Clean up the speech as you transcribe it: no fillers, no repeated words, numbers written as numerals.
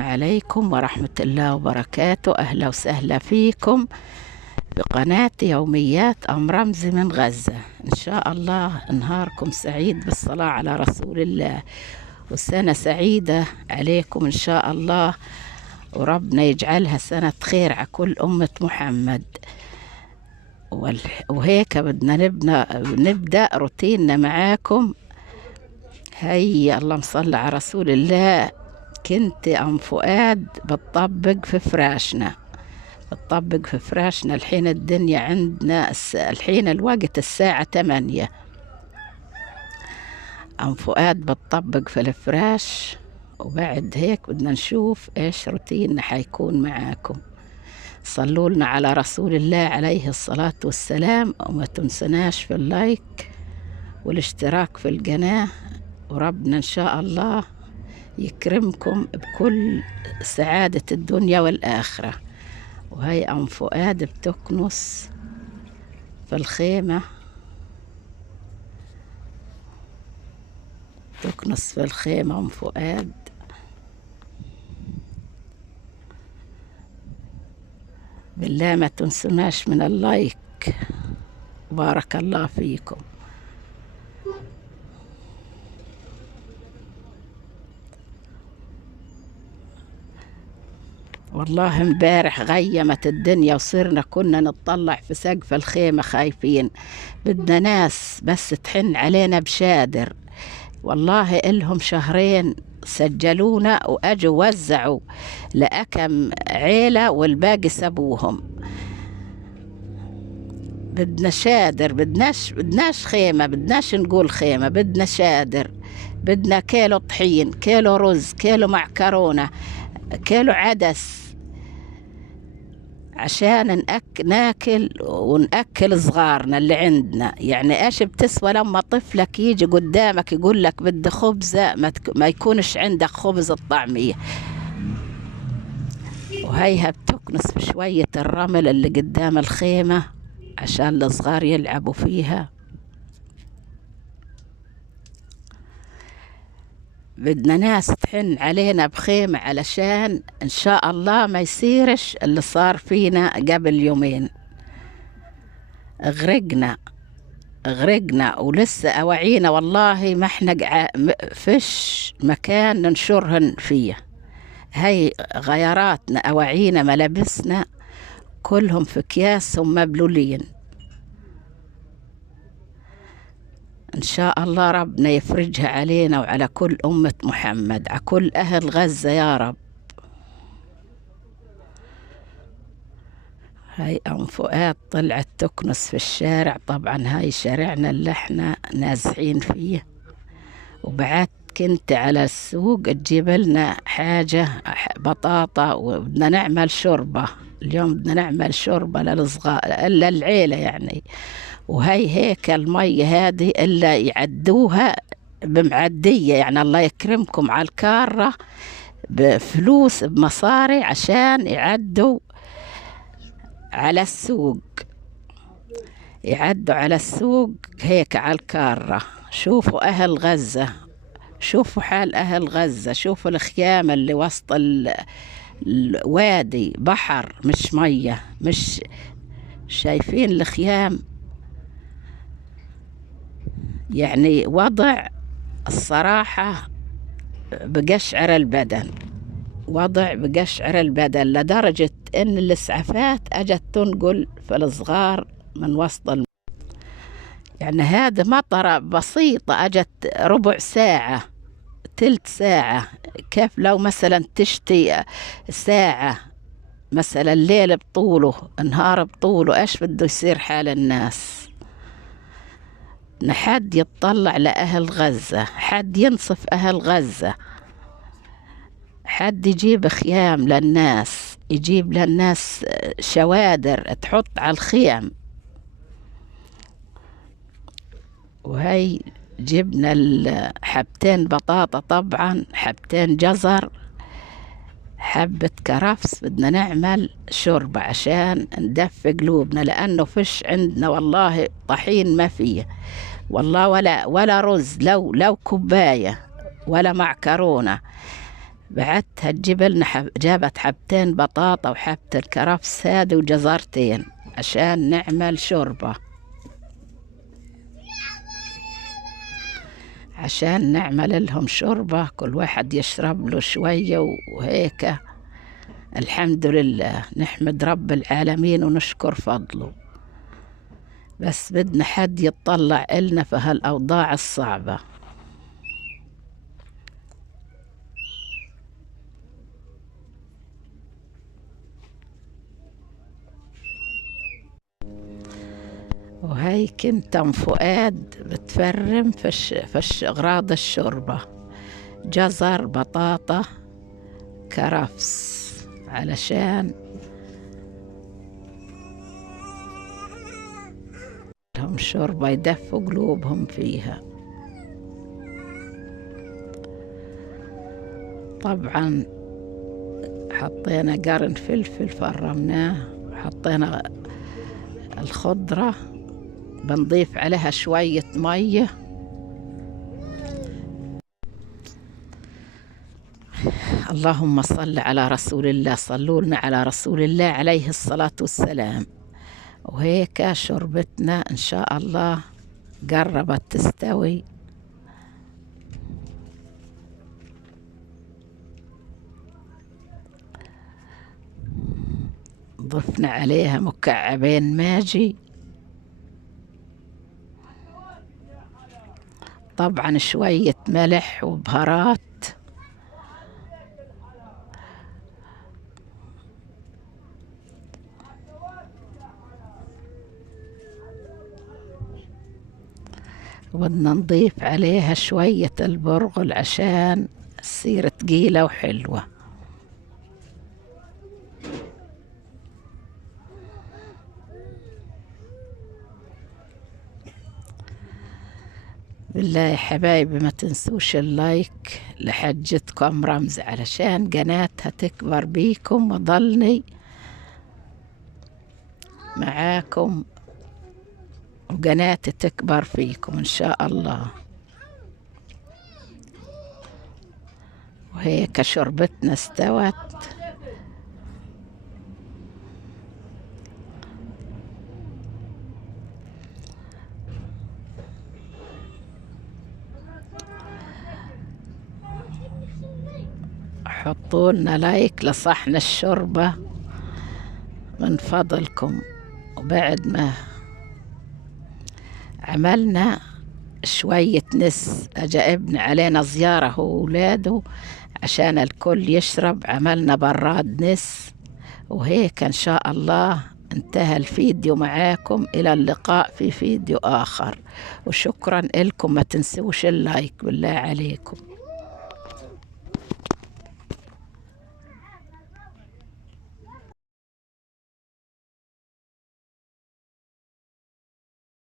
عليكم ورحمة الله وبركاته. أهلا وسهلا فيكم بقناة يوميات أم رمزي من غزة. إن شاء الله نهاركم سعيد بالصلاة على رسول الله، وسنة سعيدة عليكم إن شاء الله، وربنا يجعلها سنة خير على كل أمة محمد. وهيك بدنا نبدأ روتيننا معاكم. هيا اللهم صل على رسول الله. كنت أم فؤاد بتطبق في فراشنا الحين الدنيا عندنا الحين الوقت الساعة 8. أم فؤاد بتطبق في الفراش، وبعد هيك بدنا نشوف إيش روتيننا حيكون معاكم. صلوا لنا على رسول الله عليه الصلاة والسلام، وما تنسناش في اللايك والاشتراك في القناة، وربنا إن شاء الله يكرمكم بكل سعادة الدنيا والآخرة. وهي أم فؤاد بتكنس في الخيمة، أم فؤاد. بالله ما تنسوناش من اللايك، بارك الله فيكم. والله امبارح غيمت الدنيا، وصرنا كنا نطلع في سقف الخيمة خايفين. بدنا ناس بس تحن علينا بشادر. والله إلهم شهرين سجلونا وأجوا وزعوا لأكم عيلة والباقي سبوهم. بدنا شادر، بدناش خيمة، بدناش نقول خيمة، بدنا شادر. بدنا كيلو طحين، كيلو رز، كيلو معكرونة، كيلو عدس، عشان ناكل ونأكل صغارنا اللي عندنا. يعني ايش بتسوى لما طفلك يجي قدامك يقول لك بدي خبزة ما يكونش عندك خبز الطعمية. وهيها بتكنس في شوية الرمل اللي قدام الخيمة عشان الصغار يلعبوا فيها. بدنا ناس تحن علينا بخيمة علشان إن شاء الله ما يصيرش اللي صار فينا قبل يومين. غرقنا ولسه أواعينا والله ما احنا فيش مكان ننشرهن فيه. هاي غياراتنا، أواعينا، ملابسنا كلهم في أكياسهم مبلولين. إن شاء الله ربنا يفرجها علينا وعلى كل أمة محمد، على كل أهل غزة يا رب. هاي أم فؤاد طلعت تكنس في الشارع. طبعا هاي شارعنا اللي احنا نازحين فيه. وبعد كنت على السوق تجيب لنا حاجة بطاطا، وبدنا نعمل شوربة اليوم. بدنا نعمل شوربة للعيلة يعني. وهي هيك المية هذه إلا يعدوها بمعدية، يعني الله يكرمكم على الكارة بفلوس بمصاري عشان يعدوا على السوق. هيك على الكارة. شوفوا أهل غزة، شوفوا حال أهل غزة، شوفوا الخيام اللي وسط الوادي، بحر مش مية. مش شايفين الخيام؟ يعني وضع الصراحة بقشعر البدن، لدرجة إن الإسعافات أجت تنقل في الصغار من وسط يعني هذا مطرة بسيطة أجت ربع ساعة، تلت ساعة. كيف لو مثلا تشتي ساعة مثلا، الليل بطوله، نهار بطوله، إيش بده يصير حال الناس؟ حد يتطلع لأهل غزة، حد ينصف أهل غزة، حد يجيب خيام للناس، يجيب للناس شوادر تحط على الخيام. وهي جبنا حبتين بطاطا، طبعا حبتين جزر، حبة كرفس. بدنا نعمل شوربة عشان ندفي قلوبنا، لأنه فيش عندنا والله طحين ما فيه والله، ولا رز، لو كوباية، ولا معكرونة. بعتها تجيب لنا جابت حبتين بطاطا وحبة الكرفس هذه وجزرتين عشان نعمل شوربة، عشان نعمل لهم شوربة كل واحد يشرب له شوية وهيك. الحمد لله، نحمد رب العالمين ونشكر فضله. بس بدنا حد يطلع إلنا في هالأوضاع الصعبة. وهي كنت أم فؤاد بتفرم في أغراض الشوربة، جزر، بطاطا، كرفس، علشان لهم شوربة يدفوا قلوبهم فيها. طبعا حطينا قرن فلفل فرمناه، حطينا الخضرة، بنضيف عليها شوية مية. اللهم صل على رسول الله، صلوا لنا على رسول الله عليه الصلاة والسلام. وهيك شربتنا إن شاء الله قربت تستوي. ضفنا عليها مكعبين ماجي، طبعا شوية ملح وبهارات. وبدنا نضيف عليها شوية البرغل عشان تصير تقيلة وحلوة. بالله يا حبايبي ما تنسوش اللايك لحجتكم رمز علشان قناتها تكبر بيكم وضلني معاكم وقناتي تكبر فيكم إن شاء الله. وهيك شربتنا استوت. حطوا لنا لايك لصحن الشوربة من فضلكم. وبعد ما عملنا شوية نس، أجا ابن علينا زيارة هو وولاده عشان الكل يشرب، عملنا براد نس. وهيك إن شاء الله انتهى الفيديو معاكم، إلى اللقاء في فيديو آخر. وشكرا لكم، ما تنسوش اللايك بالله عليكم.